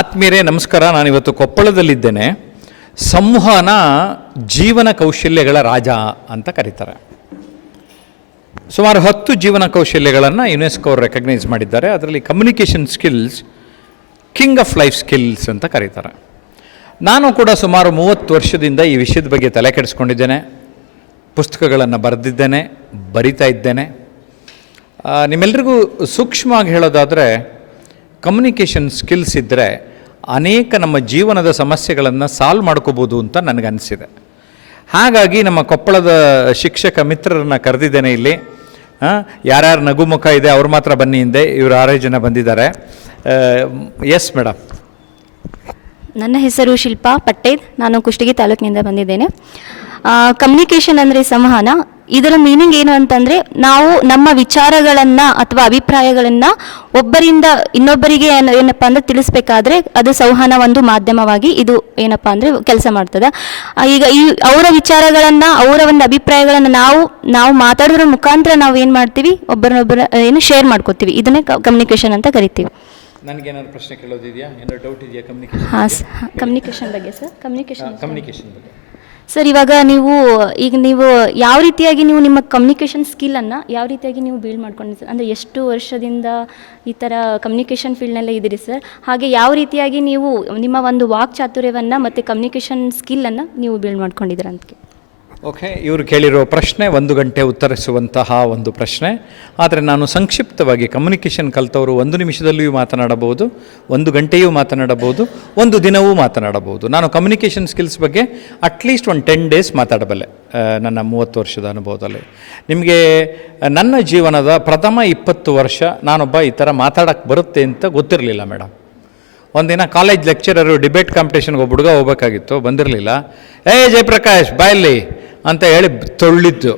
ಆತ್ಮೀಯರೇ ನಮಸ್ಕಾರ. ನಾನಿವತ್ತು ಕೊಪ್ಪಳದಲ್ಲಿದ್ದೇನೆ. ಸಂವಹನ ಜೀವನ ಕೌಶಲ್ಯಗಳ ರಾಜ ಅಂತ ಕರೀತಾರೆ. ಸುಮಾರು 10 ಜೀವನ ಕೌಶಲ್ಯಗಳನ್ನು ಯುನೆಸ್ಕೋ ಅವರು ರೆಕಗ್ನೈಸ್ ಮಾಡಿದ್ದಾರೆ. ಅದರಲ್ಲಿ communication skills king of life skills ಅಂತ ಕರೀತಾರೆ. ನಾನು ಕೂಡ ಸುಮಾರು 30 ವರ್ಷದಿಂದ ಈ ವಿಷಯದ ಬಗ್ಗೆ ತಲೆ ಕೆಡಿಸ್ಕೊಂಡಿದ್ದೇನೆ. ಪುಸ್ತಕಗಳನ್ನು ಬರೆದಿದ್ದೇನೆ, ಬರಿತಾ ಇದ್ದೇನೆ. ನಿಮ್ಮೆಲ್ಲರಿಗೂ ಸೂಕ್ಷ್ಮವಾಗಿ ಹೇಳೋದಾದರೆ ಕಮ್ಯುನಿಕೇಷನ್ ಸ್ಕಿಲ್ಸ್ ಇದ್ದರೆ ಅನೇಕ ನಮ್ಮ ಜೀವನದ ಸಮಸ್ಯೆಗಳನ್ನು ಸಾಲ್ವ್ ಮಾಡ್ಕೋಬೋದು ಅಂತ ನನಗನ್ನಿಸಿದೆ. ಹಾಗಾಗಿ ನಮ್ಮ ಕೊಪ್ಪಳದ ಶಿಕ್ಷಕ ಮಿತ್ರರನ್ನು ಕರೆದಿದ್ದೇನೆ ಇಲ್ಲಿ. ಯಾರ್ಯಾರು ನಗುಮುಖ ಇದೆ ಅವ್ರು ಮಾತ್ರ ಬನ್ನಿ ಹಿಂದೆ. ಇವರು 6 ಜನ ಬಂದಿದ್ದಾರೆ. Yes madam. ನನ್ನ ಹೆಸರು ಶಿಲ್ಪಾ ಪಟ್ಟೇದ್. ನಾನು ಕುಷ್ಟಗಿ ತಾಲೂಕಿನಿಂದ ಬಂದಿದ್ದೇನೆ. ಕಮ್ಯುನಿಕೇಷನ್ ಅಂದರೆ ಸಂವಹನ. ಇದರ ಮೀನಿಂಗ್ ಏನು ಅಂತಂದರೆ, ನಾವು ನಮ್ಮ ವಿಚಾರಗಳನ್ನು ಅಥವಾ ಅಭಿಪ್ರಾಯಗಳನ್ನು ಒಬ್ಬರಿಂದ ಇನ್ನೊಬ್ಬರಿಗೆ ಏನಪ್ಪ ಅಂದರೆ ತಿಳಿಸ್ಬೇಕಾದ್ರೆ ಅದು ಸಂವಹನ ಒಂದು ಮಾಧ್ಯಮವಾಗಿ ಇದು ಏನಪ್ಪ ಅಂದರೆ ಕೆಲಸ ಮಾಡ್ತದೆ. ಈಗ ಅವರ ವಿಚಾರಗಳನ್ನು, ಅವರ ಒಂದು ಅಭಿಪ್ರಾಯಗಳನ್ನು ನಾವು ಮಾತಾಡೋದ್ರ ಮುಖಾಂತರ ನಾವು ಏನು ಮಾಡ್ತೀವಿ, ಒಬ್ಬರನ್ನೊಬ್ಬರ ಏನು ಶೇರ್ ಮಾಡ್ಕೋತೀವಿ. ಇದನ್ನೇ ಕಮ್ಯುನಿಕೇಷನ್ ಅಂತ ಕರಿತೀವಿ. ನನಗೇನಾದ್ರು ಪ್ರಶ್ನೆ ಕೇಳೋದಿದೆಯಾ? ಏನಾದ್ರು ಡೌಟ್ ಇದೆಯಾ ಕಮ್ಯುನಿಕೇಷನ್? ಹಾಂ, ಕಮ್ಯುನಿಕೇಷನ್ ಬಗ್ಗೆ ಸರ್. ಕಮ್ಯುನಿಕೇಷನ್ ಬಗ್ಗೆ ಸರ್, ಇವಾಗ ನೀವು ಯಾವ ರೀತಿಯಾಗಿ ನೀವು ನಿಮ್ಮ ಕಮ್ಯುನಿಕೇಷನ್ ಸ್ಕಿಲ್ಲನ್ನು ಯಾವ ರೀತಿಯಾಗಿ ನೀವು ಬಿಲ್ಡ್ ಮಾಡ್ಕೊಂಡಿರಿ ಸರ್? ಅಂದರೆ ಎಷ್ಟು ವರ್ಷದಿಂದ ಈ ಥರ ಕಮ್ಯುನಿಕೇಷನ್ ಫೀಲ್ಡ್ನಲ್ಲೇ ಇದ್ದೀರಿ ಸರ್? ಹಾಗೆ ಯಾವ ರೀತಿಯಾಗಿ ನೀವು ನಿಮ್ಮ ಒಂದು ವಾಕ್ ಚಾತುರ್ಯವನ್ನು ಮತ್ತು ಕಮ್ಯುನಿಕೇಷನ್ ಸ್ಕಿಲ್ಲನ್ನು ನೀವು ಬಿಲ್ಡ್ ಮಾಡ್ಕೊಂಡಿದ್ದೀರ ಅಂತ? ಓಕೆ, ಇವರು ಕೇಳಿರೋ ಪ್ರಶ್ನೆ 1 ಗಂಟೆ ಉತ್ತರಿಸುವಂತಹ ಒಂದು ಪ್ರಶ್ನೆ. ಆದರೆ ನಾನು ಸಂಕ್ಷಿಪ್ತವಾಗಿ, ಕಮ್ಯುನಿಕೇಷನ್ ಕಲಿತವರು 1 ನಿಮಿಷದಲ್ಲಿಯೂ ಮಾತನಾಡಬಹುದು, 1 ಗಂಟೆಯೂ ಮಾತನಾಡಬಹುದು, 1 ದಿನವೂ ಮಾತನಾಡಬಹುದು. ನಾನು ಕಮ್ಯುನಿಕೇಷನ್ ಸ್ಕಿಲ್ಸ್ ಬಗ್ಗೆ ಅಟ್ಲೀಸ್ಟ್ 10 ಡೇಸ್ ಮಾತಾಡಬಲ್ಲೆ ನನ್ನ 30 ವರ್ಷದ ಅನುಭವದಲ್ಲಿ. ನಿಮಗೆ ನನ್ನ ಜೀವನದ ಪ್ರಥಮ 20 ವರ್ಷ ನಾನೊಬ್ಬ ಈ ಥರ ಮಾತಾಡೋಕ್ಕೆ ಬರುತ್ತೆ ಅಂತ ಗೊತ್ತಿರಲಿಲ್ಲ ಮೇಡಮ್. ಒಂದಿನ ಕಾಲೇಜ್ ಲೆಕ್ಚರರು ಡಿಬೇಟ್ ಕಾಂಪಿಟೇಷನ್ಗೆ ಒಬ್ಬ ಹುಡುಗ ಹೋಗ್ಬೇಕಾಗಿತ್ತು, ಬಂದಿರಲಿಲ್ಲ. ಜಯಪ್ರಕಾಶ್ ಬಾಯಲ್ಲಿ ಅಂತ ಹೇಳಿ ತೊಳ್ಳಿದ್ದು.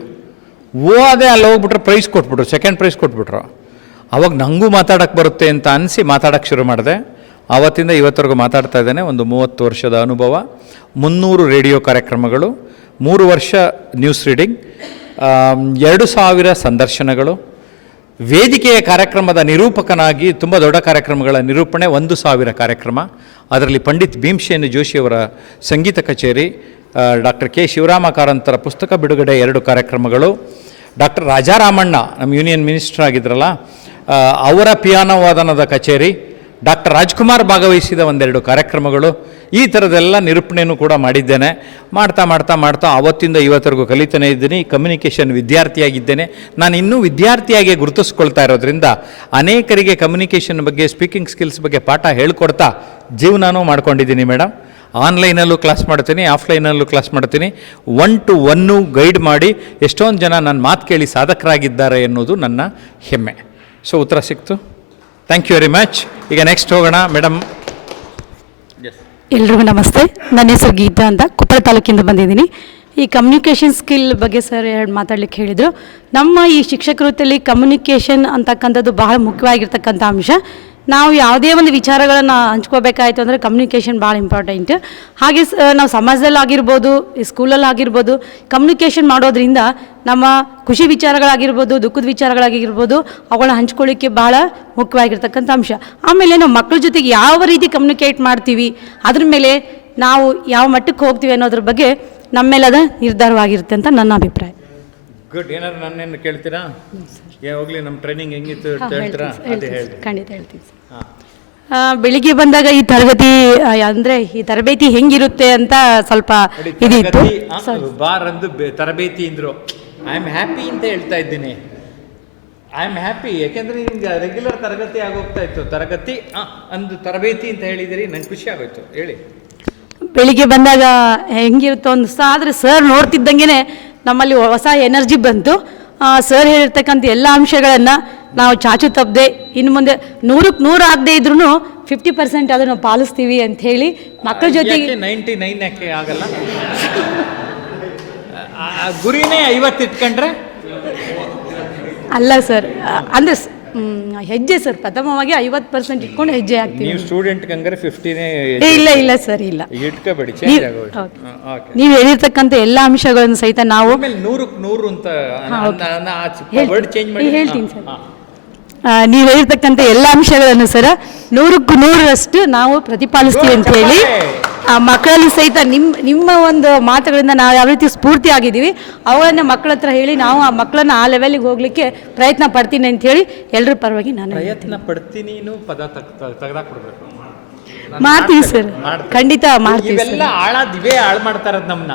ಅದೇ ಅಲ್ಲಿ ಹೋಗ್ಬಿಟ್ರೆ ಪ್ರೈಸ್ ಕೊಟ್ಬಿಟ್ರು, 2nd ಪ್ರೈಸ್ ಕೊಟ್ಬಿಟ್ರು. ಅವಾಗ ನನಗೂ ಮಾತಾಡೋಕ್ಕೆ ಬರುತ್ತೆ ಅಂತ ಅನಿಸಿ ಮಾತಾಡೋಕ್ಕೆ ಶುರು ಮಾಡಿದೆ. ಆವತ್ತಿಂದ ಇವತ್ತರೆಗೂ ಮಾತಾಡ್ತಾ ಇದ್ದೇನೆ. ಒಂದು 30 ವರ್ಷದ ಅನುಭವ, 300 ರೇಡಿಯೋ ಕಾರ್ಯಕ್ರಮಗಳು, 3 ವರ್ಷ ನ್ಯೂಸ್ ರೀಡಿಂಗ್, 2000 ಸಂದರ್ಶನಗಳು, ವೇದಿಕೆಯ ಕಾರ್ಯಕ್ರಮದ ನಿರೂಪಕನಾಗಿ ತುಂಬ ದೊಡ್ಡ ಕಾರ್ಯಕ್ರಮಗಳ ನಿರೂಪಣೆ 1000 ಕಾರ್ಯಕ್ರಮ. ಅದರಲ್ಲಿ ಪಂಡಿತ್ ಭೀಮಸೇನ್ ಜೋಶಿಯವರ ಸಂಗೀತ ಕಚೇರಿ, ಡಾಕ್ಟರ್ ಕೆ ಶಿವರಾಮ ಕಾರಂತರ ಪುಸ್ತಕ ಬಿಡುಗಡೆ 2 ಕಾರ್ಯಕ್ರಮಗಳು, ಡಾಕ್ಟರ್ ರಾಜಾರಾಮಣ್ಣ ನಮ್ಮ ಯೂನಿಯನ್ ಮಿನಿಸ್ಟರ್ ಆಗಿದ್ರಲ್ಲ ಅವರ ಪಿಯಾನೋ ವಾದನದ ಕಚೇರಿ, ಡಾಕ್ಟರ್ ರಾಜ್ಕುಮಾರ್ ಭಾಗವಹಿಸಿದ 1-2 ಕಾರ್ಯಕ್ರಮಗಳು, ಈ ಥರದ್ದೆಲ್ಲ ನಿರೂಪಣೆಯೂ ಕೂಡ ಮಾಡಿದ್ದೇನೆ. ಮಾಡ್ತಾ ಆವತ್ತಿಂದ ಇವತ್ತರೆಗೂ ಕಲಿತಾನೇ ಇದ್ದೀನಿ. ಕಮ್ಯುನಿಕೇಷನ್ ವಿದ್ಯಾರ್ಥಿಯಾಗಿದ್ದೇನೆ. ನಾನು ಇನ್ನೂ ವಿದ್ಯಾರ್ಥಿಯಾಗಿ ಗುರುತಿಸ್ಕೊಳ್ತಾ ಇರೋದ್ರಿಂದ ಅನೇಕರಿಗೆ ಕಮ್ಯುನಿಕೇಷನ್ ಬಗ್ಗೆ, ಸ್ಪೀಕಿಂಗ್ ಸ್ಕಿಲ್ಸ್ ಬಗ್ಗೆ ಪಾಠ ಹೇಳ್ಕೊಡ್ತಾ ಜೀವನನೂ ಮಾಡ್ಕೊಂಡಿದ್ದೀನಿ ಮೇಡಮ್. ಆನ್ಲೈನಲ್ಲೂ ಕ್ಲಾಸ್ ಮಾಡ್ತೀನಿ, ಆಫ್ಲೈನಲ್ಲೂ ಕ್ಲಾಸ್ ಮಾಡ್ತೀನಿ. 1 to 1 ಗೈಡ್ ಮಾಡಿ ಎಷ್ಟೊಂದು ಜನ ನನ್ನ ಮಾತು ಕೇಳಿ ಸಾಧಕರಾಗಿದ್ದಾರೆ ಎನ್ನುವುದು ನನ್ನ ಹೆಮ್ಮೆ. ಸೊ ಉತ್ತರ ಸಿಕ್ತು. Thank you very much. ಈಗ ನೆಕ್ಸ್ಟ್ ಹೋಗೋಣ ಮೇಡಮ್. ಎಲ್ರಿಗೂ ನಮಸ್ತೆ. ನನ್ನ ಹೆಸರು ಗೀತಾ ಅಂತ, ಕೊಪ್ಪಳ ತಾಲೂಕಿಂದ ಬಂದಿದ್ದೀನಿ. ಈ ಕಮ್ಯುನಿಕೇಷನ್ ಸ್ಕಿಲ್ ಬಗ್ಗೆ ಸರ್ 2 ಮಾತಾಡ್ಲಿಕ್ಕೆ ಹೇಳಿದರು. ನಮ್ಮ ಈ ಶಿಕ್ಷಕ ವೃತ್ತಿಯಲ್ಲಿ ಕಮ್ಯುನಿಕೇಷನ್ ಅಂತಕ್ಕಂಥದ್ದು ಬಹಳ ಮುಖ್ಯವಾಗಿರ್ತಕ್ಕಂಥ ಅಂಶ. ನಾವು ಯಾವುದೇ ಒಂದು ವಿಚಾರಗಳನ್ನು ಹಂಚ್ಕೋಬೇಕಾಯಿತು ಅಂದರೆ ಕಮ್ಯುನಿಕೇಷನ್ ಭಾಳ ಇಂಪಾರ್ಟೆಂಟ್. ಹಾಗೆ ನಾವು ಸಮಾಜದಲ್ಲಾಗಿರ್ಬೋದು, ಸ್ಕೂಲಲ್ಲಿ ಆಗಿರ್ಬೋದು, ಕಮ್ಯುನಿಕೇಷನ್ ಮಾಡೋದ್ರಿಂದ ನಮ್ಮ ಖುಷಿ ವಿಚಾರಗಳಾಗಿರ್ಬೋದು, ದುಃಖದ ವಿಚಾರಗಳಾಗಿರ್ಬೋದು, ಅವುಗಳನ್ನ ಹಂಚ್ಕೊಳ್ಳಿಕ್ಕೆ ಭಾಳ ಮುಖ್ಯವಾಗಿರ್ತಕ್ಕಂಥ ಅಂಶ. ಆಮೇಲೆ ನಾವು ಮಕ್ಕಳ ಜೊತೆಗೆ ಯಾವ ರೀತಿ ಕಮ್ಯುನಿಕೇಟ್ ಮಾಡ್ತೀವಿ, ಅದ್ರ ಮೇಲೆ ನಾವು ಯಾವ ಮಟ್ಟಕ್ಕೆ ಹೋಗ್ತೀವಿ ಅನ್ನೋದ್ರ ಬಗ್ಗೆ ನಮ್ಮ ಮೇಲೆ ಅದು ನಿರ್ಧಾರವಾಗಿರುತ್ತೆ ಅಂತ ನನ್ನ ಅಭಿಪ್ರಾಯ. ಗುಡ್. ಏನಾದ್ರು ನನ್ನೇನು ಕೇಳ್ತೀರಾ? ಹೋಗ್ಲಿ, ನಮ್ಮ ಟ್ರೈನಿಂಗ್ ಹೆಂಗಿತ್ತು ಹೇಳ್ತೀರಾ? ಖಂಡಿತ ಹೇಳ್ತೀವಿ ಸರ್. ಬೆಳಿಗ್ಗೆ ಬಂದಾಗ ಈ ತರಗತಿ ಅಂದರೆ ಈ ತರಬೇತಿ ಹೆಂಗಿರುತ್ತೆ ಅಂತ ಸ್ವಲ್ಪ ಇದಿತ್ತು. ಬಾರ್ ಅಂದು ತರಬೇತಿ ಅಂದರು. ಐ ಆಮ್ ಹ್ಯಾಪಿ ಅಂತ ಹೇಳ್ತಾ ಇದ್ದೀನಿ. ಐ ಆಮ್ ಹ್ಯಾಪಿ ಯಾಕೆಂದರೆ ನಿಮ್ಗೆ ರೆಗ್ಯುಲರ್ ತರಗತಿ ಆಗೋಗ್ತಾ ಇತ್ತು. ತರಗತಿ ಅಂದು ತರಬೇತಿ ಅಂತ ಹೇಳಿದಿರಿ, ನಂಗೆ ಖುಷಿ ಆಗೋಯ್ತು. ಹೇಳಿ. ಬೆಳಿಗ್ಗೆ ಬಂದಾಗ ಹೆಂಗಿರುತ್ತೋ ಒಂದು ಆದರೆ ಸರ್ ನೋಡ್ತಿದ್ದಂಗೆ ನಮ್ಮಲ್ಲಿ ಹೊಸ ಎನರ್ಜಿ ಬಂತು. ಸರ್ ಹೇಳಿರ್ತಕ್ಕಂಥ ಎಲ್ಲ ಅಂಶಗಳನ್ನು ನಾವು ಚಾಚು ತಪ್ಪದೆ ಇನ್ನು ಮುಂದೆ 100ಕ್ಕೆ 100 ಆಗದೆ ಇದ್ರೂ 50% ಅದನ್ನು ಪಾಲಿಸ್ತೀವಿ ಅಂತ ಹೇಳಿ ಮಕ್ಕಳ ಜೊತೆಗೆ 99 ಯಾಕೆ ಆಗಲ್ಲ? ಗುರಿನೇ 50 ಇಟ್ಕೊಂಡ್ರೆ ಅಲ್ಲ ಸರ್, ಅಂದರೆ ಹೆಜ್ಜೆ ಸರ್, ಪ್ರಥಮವಾಗಿ 50% ಇಟ್ಕೊಂಡು ಹೆಜ್ಜೆ ಹಾಕ್ತೀವಿ. ನೀವು ಸ್ಟೂಡೆಂಟ್ಗೆ ಹಂಗಾರೆ 50ನೇ? ಇಲ್ಲ ಸರ್, ಇಲ್ಲ, ಇಟ್ಕೋಬೇಡಿ, ಚೇಂಜ್ ಆಗೋಯ್ತು. ನೀವು ಹೇಳಿರ್ತಕ್ಕಂಥ ಎಲ್ಲ ಅಂಶಗಳನ್ನು ಸಹಿತ ನಾವು 100ಕ್ಕೆ 100 ಅಂತ ವರ್ಡ್ ಚೇಂಜ್ ಮಾಡಿ ಹೇಳ್ತೀನಿ ಸರ್. ನೀವು ಹೇಳಿರ್ತಕ್ಕಂಥ ಎಲ್ಲ ಅಂಶಗಳನ್ನು ಸರ 100ಕ್ಕೂ 100ರಷ್ಟು ನಾವು ಪ್ರತಿಪಾಲಿಸ್ತೀವಿ ಅಂತ ಹೇಳಿ ಆ ಮಕ್ಕಳಲ್ಲಿ ಸಹಿತ ನಿಮ್ಮ ಒಂದು ಮಾತುಗಳಿಂದ ನಾವು ಯಾವ ರೀತಿ ಸ್ಫೂರ್ತಿ ಆಗಿದ್ದೀವಿ ಅವುಗಳನ್ನ ಮಕ್ಕಳ ಹತ್ರ ಹೇಳಿ ನಾವು ಆ ಮಕ್ಕಳನ್ನ ಆ ಲೆವೆಲ್ಗೆ ಹೋಗ್ಲಿಕ್ಕೆ ಪ್ರಯತ್ನ ಪಡ್ತೀನಿ ಅಂತ ಹೇಳಿ ಎಲ್ಲರ ಪರವಾಗಿ ನಾನು ಪ್ರಯತ್ನ ಪಡ್ತೀನಿ ಪದ ತೆಗೆದಾಕ್ಬಿಡ್ಬೇಕು. ಮಾಡ್ತೀವಿ ಸರ್, ಖಂಡಿತ ಮಾಡ್ತೀವಿ. ಇವೆಲ್ಲ ಇವೇ ಹಾಳು ಮಾಡ್ತಾ ಇರೋದು ನಮ್ಮನ್ನ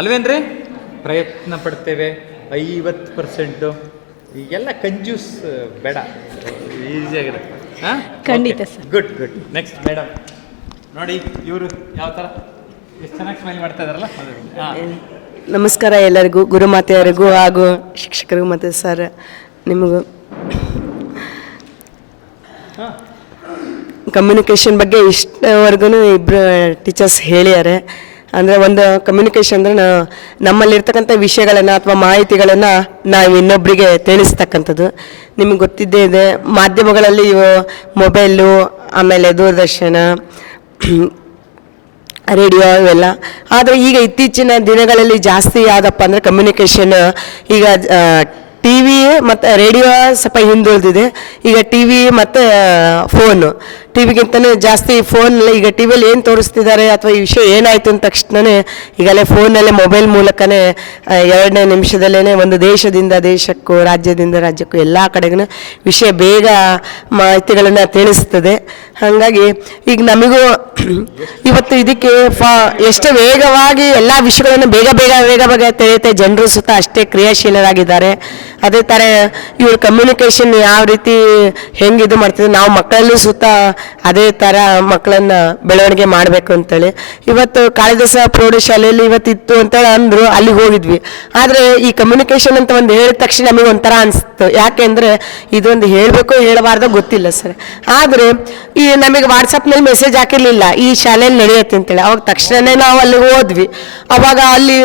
ಅಲ್ವೇನ್ರಿ? ಪ್ರಯತ್ನ ಪಡ್ತೇವೆ 50%, ಈಗೆಲ್ಲ ಕಂಜೂಸ್ ಬೇಡ, ಈಸಿಯಾಗಿರುತ್ತೆ. ಖಂಡಿತ ಸರ್. ಗುಡ್. ನೆಕ್ಸ್ಟ್ ಮೇಡಮ್ ನೋಡಿ, ಇವರು ಯಾವ ಥರ ಎಷ್ಟು ಚೆನ್ನಾಗಿ ಸ್ಮೈಲ್ ಮಾಡ್ತಾ ಇದಾರಲ್ಲ. ನಮಸ್ಕಾರ ಎಲ್ಲರಿಗೂ, ಗುರುಮಾತೆಯವರಿಗೂ ಹಾಗೂ ಶಿಕ್ಷಕರಿಗೂ ಮತ್ತು ಸರ್ ನಿಮಗೂ. ಕಮ್ಯುನಿಕೇಷನ್ ಬಗ್ಗೆ ಇಷ್ಟವರೆಗೂ ಇಬ್ಬರು ಟೀಚರ್ಸ್ ಹೇಳಿದ್ದಾರೆ. ಅಂದರೆ ಒಂದು ಕಮ್ಯುನಿಕೇಷನ್ ಅಂದರೆ ನಮ್ಮಲ್ಲಿರ್ತಕ್ಕಂಥ ವಿಷಯಗಳನ್ನು ಅಥವಾ ಮಾಹಿತಿಗಳನ್ನು ನಾವು ಇನ್ನೊಬ್ಬರಿಗೆ ತಿಳಿಸ್ತಕ್ಕಂಥದ್ದು. ನಿಮಗೆ ಗೊತ್ತಿದ್ದೇ ಇದೆ, ಮಾಧ್ಯಮಗಳಲ್ಲಿ ಇವು ಮೊಬೈಲು, ಆಮೇಲೆ ದೂರದರ್ಶನ, ರೇಡಿಯೋ ಇವೆಲ್ಲ. ಆದರೆ ಈಗ ಇತ್ತೀಚಿನ ದಿನಗಳಲ್ಲಿ ಜಾಸ್ತಿ ಯಾವುದಪ್ಪ ಅಂದರೆ ಕಮ್ಯುನಿಕೇಷನ್ ಈಗ ಟಿ ವಿ ಮತ್ತು ರೇಡಿಯೋ ಸ್ವಲ್ಪ ಹಿಂದುಳಿದಿದೆ. ಈಗ ಟಿ ವಿ ಮತ್ತು ಫೋನು, ಟಿ ವಿಗಿಂತಲೂ ಜಾಸ್ತಿ ಫೋನಲ್ಲಿ ಈಗ ಟಿ ವಿಯಲ್ಲಿ ಏನು ತೋರಿಸ್ತಿದ್ದಾರೆ ಅಥವಾ ಈ ವಿಷಯ ಏನಾಯಿತು ಅಂದ ತಕ್ಷಣವೇ ಈಗಲೇ ಫೋನಲ್ಲೇ ಮೊಬೈಲ್ ಮೂಲಕನೇ 2ನೇ ನಿಮಿಷದಲ್ಲೇ ಒಂದು ದೇಶದಿಂದ ದೇಶಕ್ಕೂ ರಾಜ್ಯದಿಂದ ರಾಜ್ಯಕ್ಕೂ ಎಲ್ಲ ಕಡೆಗೂ ವಿಷಯ ಬೇಗ ಮಾಹಿತಿಗಳನ್ನು ತಿಳಿಸ್ತದೆ. ಹಾಗಾಗಿ ಈಗ ನಮಗೂ ಇವತ್ತು ಇದಕ್ಕೆ ಎಷ್ಟು ವೇಗವಾಗಿ ಎಲ್ಲ ವಿಷಯಗಳನ್ನು ಬೇಗ ತಿಳಿಯುತ್ತೆ. ಜನರು ಸುತ್ತ ಅಷ್ಟೇ ಕ್ರಿಯಾಶೀಲರಾಗಿದ್ದಾರೆ. ಅದೇ ಥರ ಇವ್ರ ಕಮ್ಯುನಿಕೇಷನ್ ಯಾವ ರೀತಿ ಹೆಂಗೆ ಇದು ಮಾಡ್ತಿದ್ರು, ನಾವು ಮಕ್ಕಳಲ್ಲೂ ಸುತ್ತ ಅದೇ ಥರ ಮಕ್ಕಳನ್ನ ಬೆಳವಣಿಗೆ ಮಾಡಬೇಕು ಅಂತೇಳಿ ಇವತ್ತು ಕಾಳಿದಾಸ ಪ್ರೌಢಶಾಲೆಯಲ್ಲಿ ಇವತ್ತಿತ್ತು ಅಂತೇಳಿ ಅಂದರು, ಅಲ್ಲಿಗೆ ಹೋಗಿದ್ವಿ. ಆದರೆ ಈ ಕಮ್ಯುನಿಕೇಷನ್ ಅಂತ ಒಂದು ಹೇಳಿದ ತಕ್ಷಣ ನಮಗೆ ಒಂಥರ ಅನಿಸ್ತು. ಯಾಕೆಂದರೆ ಇದೊಂದು ಹೇಳಬೇಕು ಹೇಳಬಾರ್ದು ಗೊತ್ತಿಲ್ಲ ಸರ್. ಆದರೆ ಈ ನಮಗೆ ವಾಟ್ಸಪ್ನಲ್ಲಿ ಮೆಸೇಜ್ ಹಾಕಿರಲಿಲ್ಲ ಈ ಶಾಲೆಯಲ್ಲಿ ನಡೆಯುತ್ತೆ ಅಂತೇಳಿ. ಅವಾಗ ತಕ್ಷಣವೇ ನಾವು ಅಲ್ಲಿ ಹೋದ್ವಿ. ಅವಾಗ ಅಲ್ಲಿ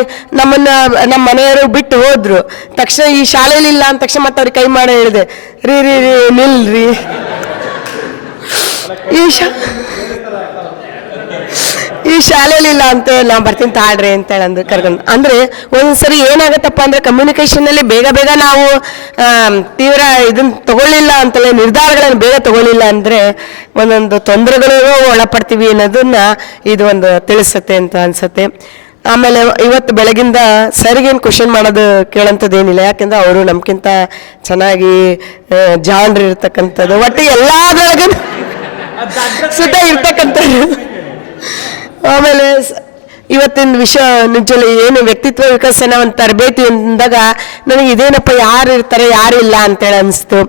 ನಮ್ಮ ಮನೆಯವರು ಬಿಟ್ಟು ಹೋದರು. ತಕ್ಷಣ ಈ ಶಾಲೆಯಲ್ಲಿ ಇಲ್ಲ ಅಂದ ತಕ್ಷಣ ಮತ್ತೆ ಅವ್ರಿಗೆ ಕೈ ಮಾಡಿ ಹೇಳಿದೆ, ರೀ ನಿಲ್ರಿ, ಈ ಶಾಲೆಯಲ್ಲಿ ಇಲ್ಲ ಅಂತ ನಾವು ಬರ್ತೀನಿ ತಾಳ್ರಿ ಅಂತೇಳಿ ಅಂದು ಕರ್ಕೊಂಡು. ಅಂದರೆ ಒಂದ್ಸರಿ ಏನಾಗತ್ತಪ್ಪ ಅಂದರೆ ಕಮ್ಯುನಿಕೇಷನಲ್ಲಿ ಬೇಗ ನಾವು ತೀವ್ರ ಇದನ್ನ ತಗೊಳ್ಳಿಲ್ಲ ಅಂತಲೇ ನಿರ್ಧಾರಗಳನ್ನು ಬೇಗ ತಗೊಳ್ಳಿಲ್ಲ ಅಂದರೆ ಒಂದೊಂದು ತೊಂದರೆಗಳಿಗೂ ಒಳಪಡ್ತೀವಿ ಅನ್ನೋದನ್ನ ಇದು ಒಂದು ತಿಳಿಸುತ್ತೆ ಅಂತ ಅನ್ಸುತ್ತೆ. ಆಮೇಲೆ ಇವತ್ತು ಬೆಳಗಿಂದ ಸರಿಗೇನು ಕ್ವಶನ್ ಮಾಡೋದು ಕೇಳೋಂಥದ್ದು ಏನಿಲ್ಲ. ಯಾಕೆಂದ್ರೆ ಅವರು ನಮ್ಗಿಂತ ಚೆನ್ನಾಗಿ ಜಾಣ್ರು ಇರ್ತಕ್ಕಂಥದ್ದು, ಒಟ್ಟಿಗೆ ಎಲ್ಲದರೊಳಗೂ ಸುತ್ತ ಇರ್ತಕ್ಕಂಥದ್ದು. ಆಮೇಲೆ ಇವತ್ತಿನ ವಿಷಯ ನಿಜಲ್ಲಿ ಏನು ವ್ಯಕ್ತಿತ್ವ ವಿಕಸನ ಒಂದು ತರಬೇತಿ ಅಂದಾಗ ನನಗೆ ಇದೇನಪ್ಪ ಯಾರು ಇರ್ತಾರೆ ಯಾರಿಲ್ಲ ಅಂತೇಳಿ ಅನಿಸ್ತು.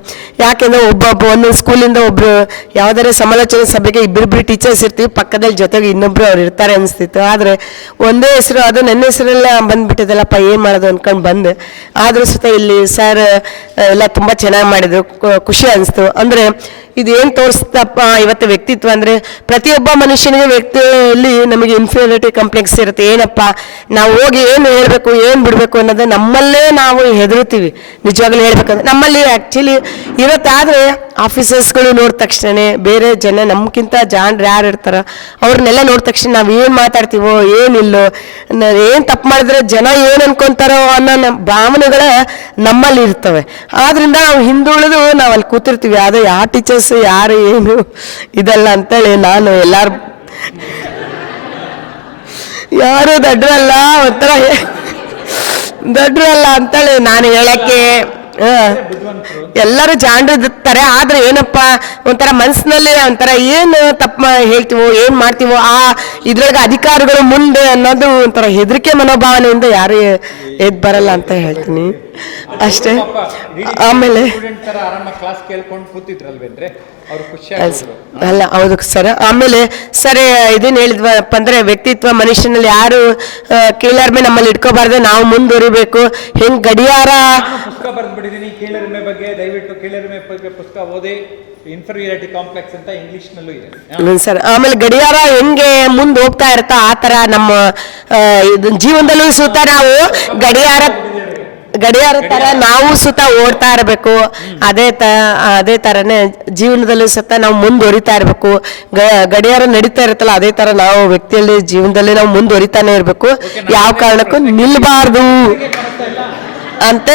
ಯಾಕೆಂದರೆ ಒಂದೊಂದು ಸ್ಕೂಲಿಂದ ಒಬ್ಬರು ಯಾವುದಾದ್ರು ಸಮಾಲೋಚನೆ ಸಭೆಗೆ ಇಬ್ಬರಿಬ್ಬರು ಟೀಚರ್ಸ್ ಇರ್ತೀವಿ, ಪಕ್ಕದಲ್ಲಿ ಜೊತೆಗೆ ಇನ್ನೊಬ್ರು ಅವ್ರು ಇರ್ತಾರೆ ಅನಿಸ್ತಿತ್ತು. ಆದರೆ ಒಂದೇ ಹೆಸರು, ಅದು ನನ್ನ ಹೆಸರೆಲ್ಲ ಬಂದುಬಿಟ್ಟಿದ್ದಲ್ಲಪ್ಪ, ಏನು ಮಾಡೋದು ಅಂದ್ಕೊಂಡು ಬಂದೆ. ಆದರೂ ಸುತ್ತ ಇಲ್ಲಿ ಸರ್ ಎಲ್ಲ ತುಂಬ ಚೆನ್ನಾಗಿ ಮಾಡಿದರು, ಖುಷಿ ಅನಿಸ್ತು. ಅಂದರೆ ಇದು ಏನು ತೋರಿಸ್ತಪ್ಪ ಇವತ್ತು ವ್ಯಕ್ತಿತ್ವ ಅಂದರೆ ಪ್ರತಿಯೊಬ್ಬ ಮನುಷ್ಯನಿಗೆ ವ್ಯಕ್ತಿಯಲ್ಲಿ ನಮಗೆ ಇನ್ಫೀರಿಯಾರಿಟಿ ಕಾಂಪ್ಲೆಕ್ಸ್ ಇರುತ್ತೆ. ಏನಪ್ಪ ನಾವು ಹೋಗಿ ಏನು ಹೇಳಬೇಕು ಏನು ಬಿಡಬೇಕು ಅನ್ನೋದು ನಮ್ಮಲ್ಲೇ ನಾವು ಹೆದರುತ್ತೀವಿ. ನಿಜವಾಗ್ಲೂ ಹೇಳ್ಬೇಕಂದ್ರೆ ನಮ್ಮಲ್ಲಿ ಆ್ಯಕ್ಚುಲಿ ಇರುತ್ತೆ. ಆದರೆ ಆಫೀಸರ್ಸ್ಗಳು ನೋಡಿದ ತಕ್ಷಣ ಬೇರೆ ಜನ ನಮ್ಗಿಂತ ಜಾಣ್ರು ಯಾರು ಇರ್ತಾರೋ ಅವ್ರನ್ನೆಲ್ಲ ನೋಡಿದ ತಕ್ಷಣ ನಾವು ಏನು ಮಾತಾಡ್ತೀವೋ ಏನಿಲ್ಲೋ, ಏನು ತಪ್ಪು ಮಾಡಿದ್ರೆ ಜನ ಏನು ಅನ್ಕೊತಾರೋ ಅನ್ನೋ ಭಾವನೆಗಳ ನಮ್ಮಲ್ಲಿ ಇರ್ತವೆ. ಆದ್ದರಿಂದ ನಾವು ಹಿಂದುಳಿದು ನಾವು ಅಲ್ಲಿ ಕೂತಿರ್ತೀವಿ. ಆದರೆ ಯಾವ ಟೀಚರ್ಸ್ ಯಾರು ಏನು ಇದಲ್ಲ ಅಂತೇಳಿ ನಾನು ಎಲ್ಲಾರು ಯಾರು ದೊಡ್ಡರಲ್ಲ ಒಂಥರ ದೊಡ್ಡರಲ್ಲ ಅಂತೇಳಿ ನಾನು ಹೇಳಕ್ಕೆ ಎಲ್ಲರೂ ಜಾಣ್ರಿರ್ತಾರೆ. ಆದರೆ ಏನಪ್ಪ ಒಂಥರ ಮನಸ್ಸಿನಲ್ಲಿ ಒಂಥರ ಏನು ತಪ್ಪು ಹೇಳ್ತೀವೋ ಏನು ಮಾಡ್ತೀವೋ ಆ ಇದ್ರೊಳಗೆ ಅಧಿಕಾರಿಗಳು ಮುಂದೆ ಅನ್ನೋದು ಒಂಥರ ಹೆದರಿಕೆ ಮನೋಭಾವನೆಯಿಂದ ಯಾರು ಎದ್ದು ಬರಲ್ಲ ಅಂತ ಹೇಳ್ತೀನಿ ಅಷ್ಟೇ. ಆಮೇಲೆ ಅಲ್ಲ ಹೌದು ಸರ್. ಆಮೇಲೆ ಸರ್ ಇದೇನು ಹೇಳಿದ್ವಪ್ಪ ಅಂದರೆ ವ್ಯಕ್ತಿತ್ವ ಮನುಷ್ಯನಲ್ಲಿ ಯಾರು ಕೀಳರಿಮೆ ನಮ್ಮಲ್ಲಿ ಇಟ್ಕೋಬಾರ್ದು, ನಾವು ಮುಂದುವರಿಬೇಕು. ಹೆಂಗೆ ಗಡಿಯಾರ ಪುಸ್ತಕ ಬರೆದ್ಬಿಟ್ಟಿದ್ದೀನಿ ಕೀಳರಿಮೆ ಬಗ್ಗೆ, ದಯವಿಟ್ಟು ಕೀಳರಿಮೆ ಬಗ್ಗೆ ಪುಸ್ತಕ ಓದಿ. ಇನ್ಫೀರಿಯಾರಿಟಿ ಕಾಂಪ್ಲೆಕ್ಸ್ ಅಂತ ಇಂಗ್ಲಿಷ್ನಲ್ಲೂ ಇದೆ ಸರ್. ಆಮೇಲೆ ಗಡಿಯಾರ ಹೆಂಗೆ ಮುಂದೆ ಹೋಗ್ತಾ ಇರ್ತಾ ಆ ಥರ ನಮ್ಮ ಜೀವನದಲ್ಲೂ ಸುತ್ತ ನಾವು ಗಡಿಯಾರ ಥರ ನಾವು ಸುತ್ತ ಓಡ್ತಾ ಇರಬೇಕು. ಅದೇ ಥರನೇ ಜೀವನದಲ್ಲೂ ಸುತ್ತ ನಾವು ಮುಂದುವರಿತಾ ಇರಬೇಕು. ಗಡಿಯಾರ ನಡೀತಾ ಇರುತ್ತಲ್ಲ ಅದೇ ಥರ ನಾವು ವ್ಯಕ್ತಿಯಲ್ಲಿ ಜೀವನದಲ್ಲಿ ನಾವು ಮುಂದುವರಿತಾನೆ ಇರಬೇಕು. ಯಾವ ಕಾರಣಕ್ಕೂ ನಿಲ್ಬಾರ್ದು ಅಂತ